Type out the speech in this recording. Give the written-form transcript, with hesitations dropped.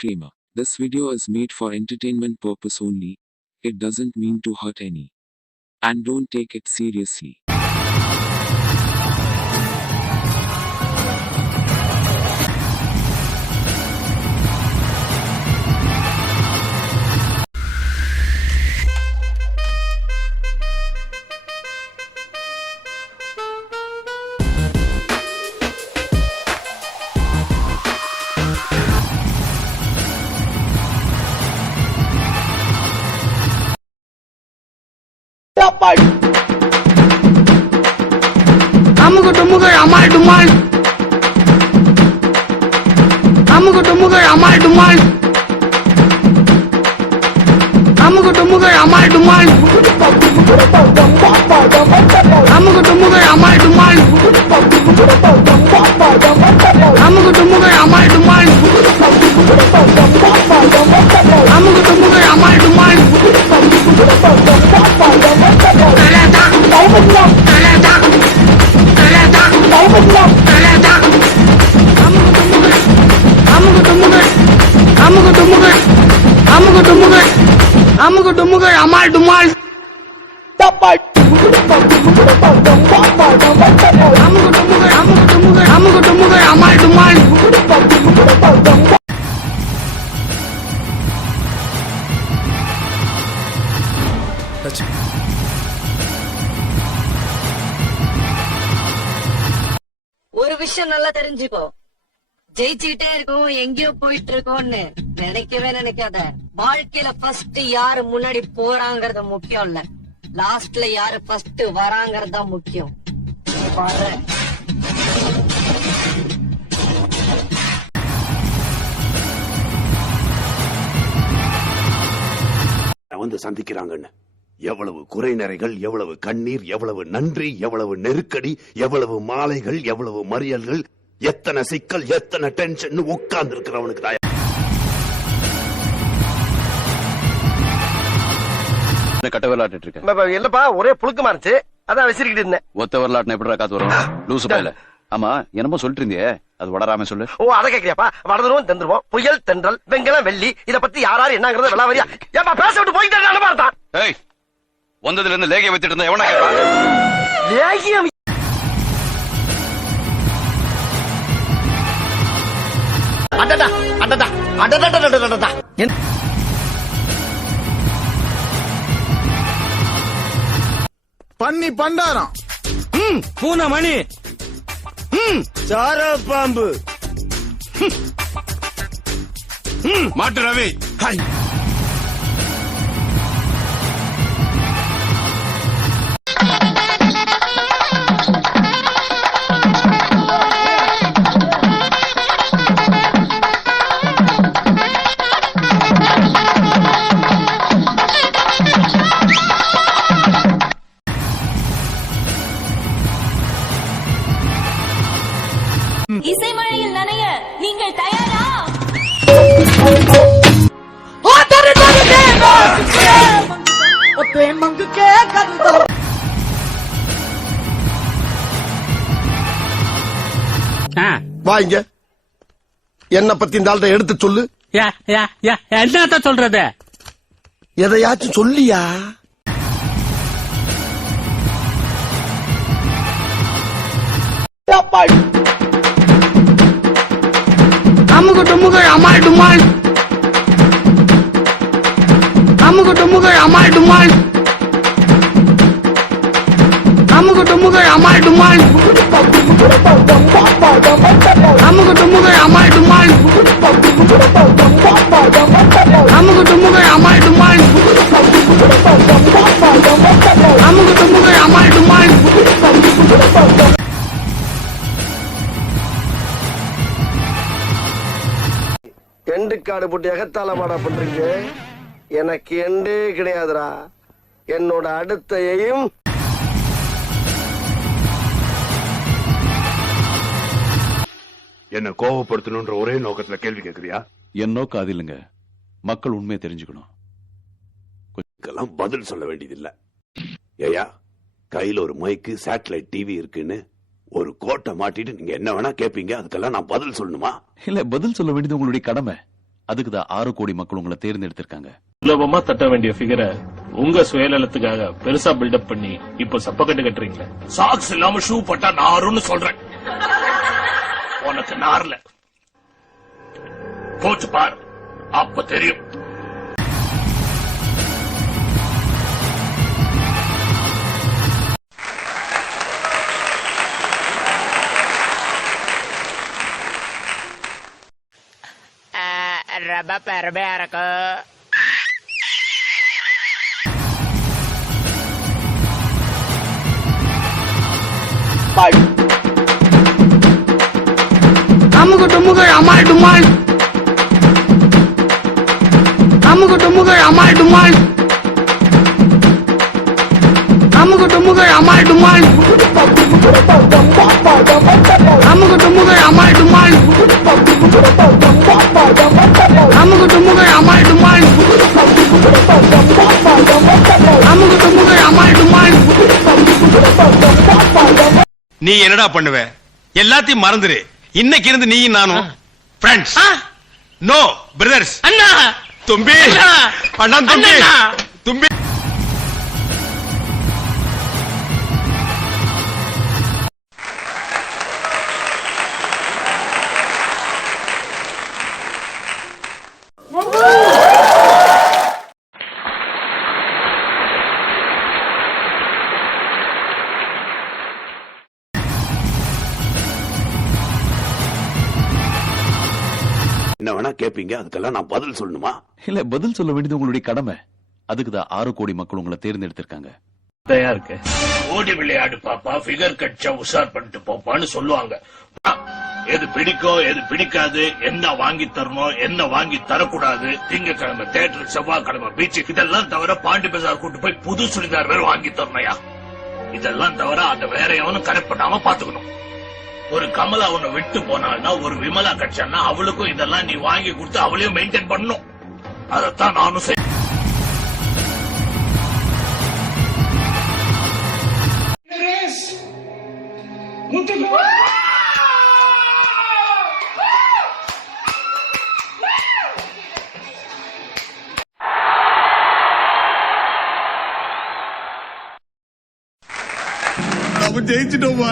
Disclaimer. This video is made for entertainment purpose only. It doesn't mean to hurt any. And don't take it seriously. அமுகு டுமுகள் அமால் டுமால் அமுகு டுமுகள் அமால் டுமால் அமுகு டுமுகள் அமால் டுமால் அமுகு டுமுகள் அமால் டுமால் அமுகு டுமுகள் அமால் டுமால் அமுகு டுமுகள் அமால் டுமால் அமுகு டுமுகள் அமால் டுமால் அமுகு டுமுகள் அமால் டுமால் ஒரு விஷயம் நல்லா தெரிஞ்சுக்கோ, ஜெயிச்சுக்கிட்டே இருக்கும் எங்கேயோ போயிட்டு இருக்கோம்னு நினைக்கவே நினைக்காத. வாழ்க்கையில ஃபர்ஸ்ட் யாரு முன்னாடி போறாங்கறது முக்கியம் இல்ல, லாஸ்ட்ல யாரு ஃபர்ஸ்ட் வராங்கறது தான் முக்கியம். பாரு, வந்து சந்திக்கிறாங்கன்னு எவ்வளவு குறை நிறைகள், எவ்வளவு கண்ணீர், எவ்வளவு நன்றி, எவ்வளவு நெருக்கடி, எவ்வளவு மாலைகள், எவ்வளவு மறியல்கள், எத்தனை சிக்கல், எத்தனை டென்ஷன் உட்கார்ந்து இருக்கிறவனுக்கு தான். கட்ட விளையாட்டு இருக்கேன் இல்லப்பா, ஒரே புழுக்கமா இருந்துச்சு, அதான் விசிறிக்கிட்டு இருந்தேன். ஒத்த வரலாற்று எப்படி காத்து வரும் லூசு பையில. ஆமா, என்னமோ சொல்லிட்டு இருந்தியே, அது வளராம சொல்லு. ஓ, அதை கேக்குறியாப்பா? வளர்ந்துருவோம், தெந்துருவோம், புயல், தென்றல், வெங்கலம், வெள்ளி, இத பத்தி யாராரு என்னங்கறத விளாவரியா ஏப்பா பேச விட்டு போயிட்டு பார்த்தா. ஏய், வந்ததுல இருந்து லேகிய வச்சிட்டு இருந்தா எவனா கேட்பான்? லேகியம் அடடா அடடா அடடா. பன்னி பண்டாரம், பூனை மணி, சார பாம்பு, மாட்டு ரவி, இசைமழையில் நனைய நீங்கள் தயாரா? வாங்க, என்ன பத்தி இந்த ஆள்கிட்ட எடுத்து சொல்லு. என்னத்த சொல்றது? எதையாச்சும் சொல்லியா? அமுகு டுமுகள் அமால் டுமால் அமுகு டுமுகள் அமால் டுமால் அமுகு டுமுகள் அமால் டுமால் அமுகு டுமுகள் அமால் டுமால் அமுகு டுமுகள் அமால் டுமால் அமுகு டுமுகள் அமால் டுமால். எண்டு காடு போட்டு எகத்தால மாடா பண்றீங்க. எனக்கு எண்டே கிடையாதுடா. என்னோட அடுத்த எய்ம் என்ன கோவப்படுத்தணும்ன்ற ஒரே நோக்கத்துல கேள்வி கேக்குறியா? என் நோக்கம் அது இல்லைங்க, மக்கள் உண்மையை தெரிஞ்சுக்கணும். கொஞ்சம் பதில் சொல்ல வேண்டியதில்ல. ஏயா, கையில ஒரு மைக்கு, சேட்டலைட் டிவி இருக்குன்னு ஒரு கோட்டை மாட்டிட்டு நீங்க என்ன வேணா கேப்பீங்க, அதுக்கெல்லாம் நான் பதில் சொல்லணுமா? இல்ல, பதில் சொல்ல வேண்டியது உங்களுடைய கடமை. அதுக்கு தான் 6 கோடி மக்கள் உங்களை தேர்ந்தெடுத்திருக்காங்க. சுலபமா தட்ட வேண்டிய ஃபிகரை உங்க சுயநலத்துக்காக பெருசா பில்டப் பண்ணி இப்ப சப்பக்கட்டு கட்டுறீங்களே. சாக்ஸ் இல்லாம ஷூ போட்டா நாருன்னு சொல்றேன். உனக்கு நார்ல போச்சு பார், அப்ப தெரியும். ரொம்ப பெருமையா இருக்கு. அமுகு டுமுகு அமால் டுமால், அமுகு டுமுகு அமால் டுமால், அமுகு டுமுகு அமால் டுமால், அமுகு டுமுகு அமால் டுமால், அமுகு டுமுகு அமால் டுமால், அமுகு டுமுகு அமால் டுமால். நீ என்னடா பண்ணுவ? எல்லாத்தையும் மறந்துரு. இன்னைக்கு இருந்து நீயும் நானும் ஃப்ரெண்ட்ஸ். No brothers. அண்ணா தும்பி அண்ணா தும்பி தும்பி. என்ன வேணா கேப்பீங்க, அதுக்கெல்லாம் நான் பதில் சொல்லணுமா? இல்ல, பதில் சொல்ல வேண்டியது உங்களுடைய கடமை. அதுக்கு தான் 6 கோடி மக்கள் உங்களை தேர்ந்தெடுத்திருக்காங்க. தயார் இருக்கு. ஓடி விளையாடு பாப்பா, ஃபிகர் கட்சா உஷார் பண்ணிட்டு போப்பான்னு சொல்லுவாங்க. எது பிடிக்கும் எது பிடிக்காது, என்ன வாங்கி தரணும் என்ன வாங்கி தரக்கூடாது, திங்கக்கிழமை தியேட்டர், செவ்வாய்க்கிழமை பீச், இதெல்லாம் தவிர பாண்டி பஜார் கூட்டு போய் புது சுடிதார் வேற வாங்கி தரணையா. இதெல்லாம் தவிர அந்த வேற எவனும் கரெக்ட் பண்ணாம பாத்துக்கணும். ஒரு கமலா உன்னை விட்டு போனால்னா, ஒரு விமலா கட்சான்னா அவளுக்கும் இதெல்லாம் நீ வாங்கி கொடுத்து அவளையும் மெயின்டைன் பண்ணணும். அதத்தான் நானும் செய்ய. அவன் ஜெயிச்சிட்டோம்.